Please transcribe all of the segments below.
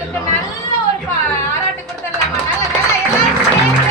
அவங்களுக்கு நல்ல ஒரு பாராட்டு கொடுத்துடலாமா? நல்ல நல்ல எல்லாரும் சேர்ந்து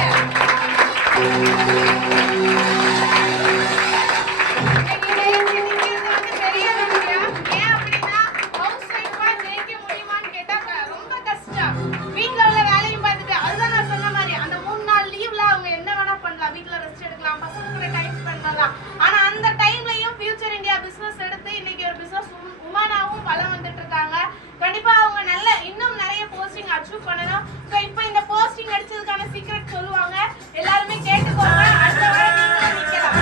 அச்சீவ் பண்ணணும். சோ இப்போ இந்த போஸ்டிங் அடிச்சதுக்கான சீக்ரெட் சொல்லுவாங்க. எல்லாரும் கேட்டுக்கோங்க. அடுத்த வாரம் நீங்க நிக்கலாம்.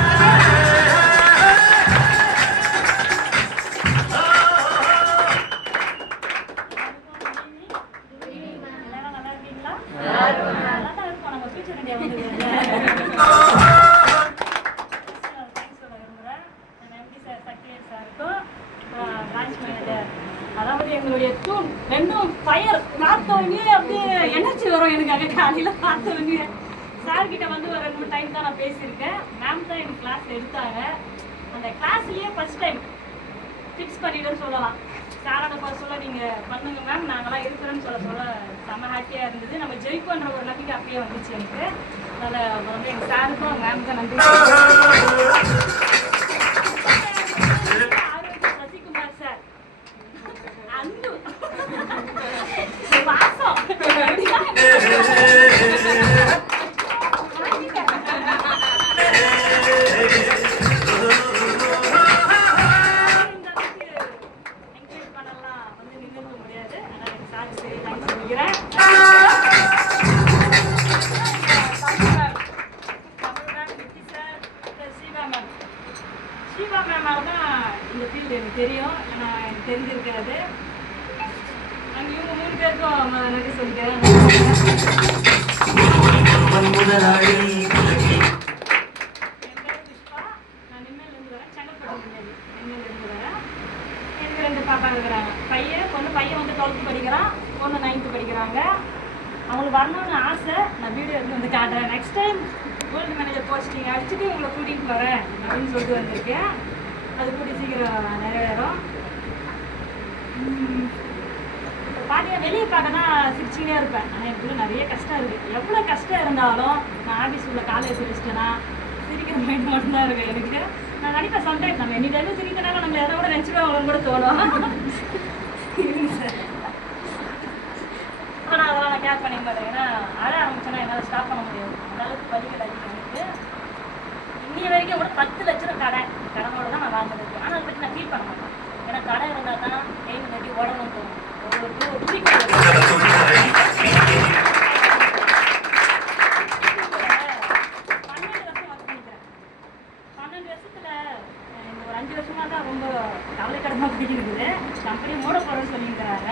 எல்லாரும் நல்லா இருக்கீங்களா? நல்லா தான் இருக்கோம். நம்ம ஃபியூச்சர் இந்தியா வந்துருக்கோம். தேங்க்ஸ் சொல்ல விரும்புறேன். எம்டி சார், சக்திவேல் சாருக்கும் பிரான்ச் மேனேஜர், அதாவது எங்களுடைய டூன் ரெண்டும் ஃபயர். பார்த்தோன்னே அப்படியே எனர்ஜி வரும் எனக்கு. அங்கே காலையில் பார்த்தோன்னே சார்கிட்ட வந்து ஒரு 2 டைம் தான் நான் பேசியிருக்கேன். மேம் தான் எனக்கு கிளாஸ் எடுத்தாங்க. அந்த கிளாஸ்லேயே ஃபர்ஸ்ட் டைம் ஃபிக்ஸ் பண்ணிவிடுன்னு சொல்லலாம். சாரோட சொல்ல நீங்கள் பண்ணுங்க மேம், நாங்களாம் இருக்கிறோன்னு சொல்ல செம்ம ஹாப்பியாக இருந்தது. நம்ம ஜெயிப்போன்ற ஒரு நம்பிக்கை அப்பயே வந்துச்சு எனக்கு. அதனால் வந்து எங்கள் சாருக்கும் மேமுக்கும் நன்றி. சசிகுமார் சார் அன்பு வாசம் என்கரேஜ் பண்ணலாம் வந்து நின்றுக்க முடியாது. அதனால் எனக்கு சார் சரி தேங்க்ஸ் சொல்லிக்கிறேன். ஷீபா மேமால் தான் இந்த ஃபீல்டு எனக்கு தெரியும். நான் எனக்கு தெரிஞ்சிருக்காது. நாங்கள் இவங்க 3 பேருக்கும் நன்றி சொல்லிக்கிறேன். என் பேர் புஷ்பா. நான் நிம்மேலேருந்து வரேன். செங்கல்பட்டு நிம்மேலேருந்து வரேன். எனக்கு 2 பாப்பா இருக்கிறாங்க. பையன் வந்து 12th படிக்கிறான், பொண்ணு 9th படிக்கிறாங்க. அவங்களுக்கு வரணும்னு ஆசை. நான் வீடியோ எடுத்து வந்து காட்டுறேன். Next time gold manager posting அடிச்சுட்டு உங்களை கூட்டிகிட்டு வரேன் அப்படின்னு சொல்லிட்டு வந்திருக்கேன். அது கூட்டி சீக்கிரம் நிறைவேறும். பார்த்தீங்கன்னா வெளியே பார்த்தோன்னா சிரிச்சிக்கிட்டே இருப்பேன். ஆனால் எனக்குள்ள நிறைய கஷ்டம் இருக்குது. எவ்வளோ கஷ்டம் இருந்தாலும் நான் ஆஃபீஸ் உள்ள காலேஜ் வச்சுட்டேன்னா சிரிக்கிற மைண்ட் மட்டும்தான் இருக்குது எனக்கு. நான் நினைப்பேன் சம்டைம் நம்ம எனி டைம் சிரிக்கிறனால நம்ம எதை கூட நினச்சிடுவாங்களோன்னு கூட தோணும். ஆனால் அதெல்லாம் நான் கேர் பண்ணிக்க மாட்டேன். ஏன்னா அழ ஆரம்பிச்சோன்னா என்னால் ஸ்டாப் பண்ண முடியாது. அந்தளவுக்கு வலிகள் அதிகம் எனக்கு. இன்னி வரைக்கும் கூட 10 லட்சம் கடனோட தான் நான் வாழ்ந்துருக்கேன். ஆனால் அதை பற்றி நான் ஃபீல் பண்ண மாட்டேன். ஏன்னா கடை இருந்தால் தான் எய்ம் கட்டி உடனும் தோணும். ஒரு குறிக்கோள் 12 வருஷம் ஒர்க் பண்ணிக்கிறேன். 12 வருஷத்தில் இந்த ஒரு 5 வருஷமாக தான் ரொம்ப கவலைக்கிடமாக பிடிக்கிறது. கம்பெனி மூட போகிறேன்னு சொல்லியிருக்கிறாங்க.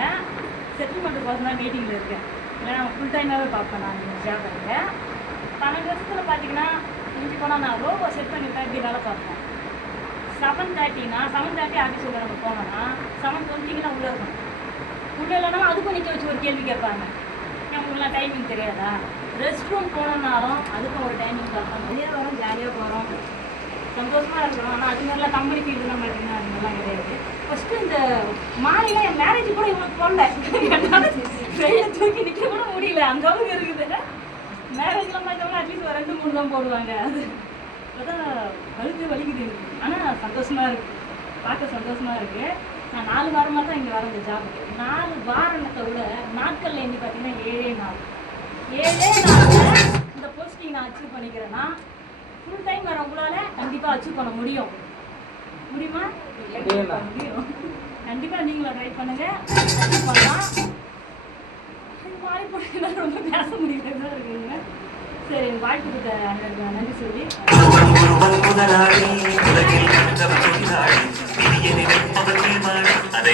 செட்டில்மெண்ட் கோசம் தான் மீட்டிங்கில் இருக்கேன். ஏன்னா ஃபுல் டைமாகவே பார்ப்பேன் நான் இந்த ஜாப் இருக்கேன். 12 வருஷத்தில் பார்த்தீங்கன்னா இஞ்சி போனால் நான் ரோபோ செட் பண்ணிவிட்டேன். இப்படி வேலை பார்ப்பேன். 7:30னா 7:30 ஆஃபீஸ் உள்ள நம்ம போனோன்னா 7:20 உள்ளே இருக்கணும். உள்ளே இல்லைனா அதுக்கும் நிற்க வச்சு ஒரு கேள்வி கேட்பாங்க. அவங்களுக்குலாம் டைமிங் தெரியாதா? ரெஸ்ட் ரூம் போனோம்னாலும் அதுக்கும் ஒரு டைமிங் பார்ப்போம். நிறையா வரும், ஜாலியாக போகிறோம், சந்தோஷமாக இருக்கிறோம். ஆனால் அது மாதிரிலாம் கம்பெனி ஃபீல்டுலாம் பார்த்தீங்கன்னா அது மாதிரிலாம் கிடையாது. ஃபஸ்ட்டு இந்த மாலையில் என் மேரேஜ் கூட இவங்களுக்கு போடல. என்னால் வெளியே தூக்கி நிற்க கூட முடியல. அந்த அளவுக்கு இருக்குது. மேரேஜ்லாம் பார்த்தோம்னா அட்லீஸ்ட் ஒரு 2-3 தான் போடுவாங்க. அதான் வலிக்குது எனக்கு. ஆனால் சந்தோஷமாக இருக்குது, பார்க்க சந்தோஷமாக இருக்குது. நான் 4 வாரமாக தான் இங்கே வர இந்த ஜாபுக்கு. 4 வாரத்தை விட நாட்களில் எண்ணி பார்த்தீங்கன்னா 7 நாள் இந்த போஸ்டிங் நான் அச்சீவ் பண்ணிக்கிறேன்னா ஃபுல் டைம் வரவங்களால கண்டிப்பாக அச்சீவ் பண்ண முடியும். முடியுமா? முடியும். கண்டிப்பாக நீங்களும் ட்ரை பண்ணுங்கள், அச்சீவ் பண்ணலாம். வாய்ப்பு ரொம்ப பேச முடியல இருக்குங்க. சரி, வாய்ப்பு கொடுத்த நன்றி சொல்லி அதை